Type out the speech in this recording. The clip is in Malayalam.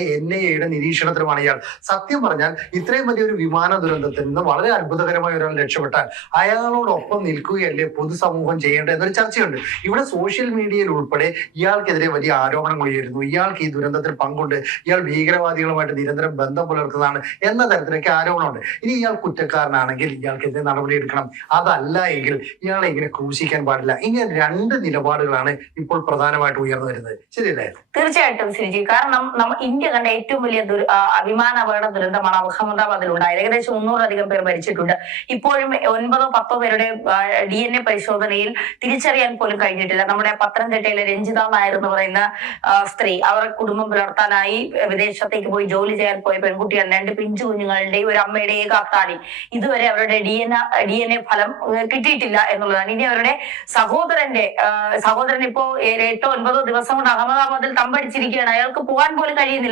NIA നിരീക്ഷണത്തിലുമാണ് ഇയാൾ. സത്യം പറഞ്ഞാൽ ഇത്രയും വലിയൊരു വിമാന ദുരന്തത്തിൽ നിന്ന് വളരെ അത്ഭുതകരമായ ഒരാൾ രക്ഷപ്പെട്ടാൽ അയാളോടൊപ്പം നിൽക്കുകയല്ലേ പൊതുസമൂഹം ചെയ്യേണ്ടത് എന്നൊരു ചർച്ചയുണ്ട്. ഇവിടെ സോഷ്യൽ മീഡിയയിൽ ഉൾപ്പെടെ ഇയാൾക്കെതിരെ വലിയ ആരോപണങ്ങൾ ഉയരുന്നു. ഇയാൾക്ക് ഈ ദുരന്തത്തിൽ പങ്കുണ്ട്, ഇയാൾ ഭീകരവാദികളുമായിട്ട് നിരന്തരം ബന്ധം പുലർത്തുന്നതാണ് എന്ന തരത്തിലൊക്കെ ആരോപണമുണ്ട്. ഇനി ഇയാൾ കുറ്റക്കാരനാണെങ്കിൽ ഇയാൾക്കെതിരെ നടപടിയെടുക്കണം, അതല്ല എങ്കിൽ ഇയാളെ ഇങ്ങനെ ക്രൂശിക്കാൻ പാടില്ല. ഇങ്ങനെ രണ്ട് നിലപാടുകളാണ് ഇപ്പോൾ പ്രധാനമായിട്ട് ഉയർന്നു വരുന്നത്. ശരിയല്ലേ? തീർച്ചയായിട്ടും സിരിജി. കാരണം ഇന്ത്യ കണ്ട ഏറ്റവും വലിയ വിമാന അപകട ദുരന്തമാണ് അഹമ്മദാബാദിൽ ഉണ്ടായത്. ഏകദേശം 300-അധികം പേർ മരിച്ചിട്ടുണ്ട്. ഇപ്പോഴും 9-10 പേരുടെ DNA പരിശോധനയിൽ തിരിച്ചറിയാൻ പോലും കഴിഞ്ഞിട്ടില്ല. നമ്മുടെ പത്തനംതിട്ടയിലെ രഞ്ജിത നായർ എന്ന് പറയുന്ന സ്ത്രീ, അവർ കുടുംബം പുലർത്താനായി വിദേശത്തേക്ക് പോയി ജോലി ചെയ്യാൻ പോയ പെൺകുട്ടിയാണ്. 2 പിഞ്ചു കുഞ്ഞുങ്ങളുടെയും ഒരു അമ്മയുടെ ഏക അത്താണി. ഇതുവരെ അവരുടെ DNA ഫലം കിട്ടിയിട്ടില്ല എന്നുള്ളതാണ്. ഇനി അവരുടെ സഹോദരൻ ഇപ്പോ 8-9 ദിവസം കൊണ്ട് അഹമ്മദാബാദിൽ തമ്പടിച്ചിരിക്കുകയാണ്. അയാൾക്ക് പോകാൻ പോലും കഴിയുന്നില്ല.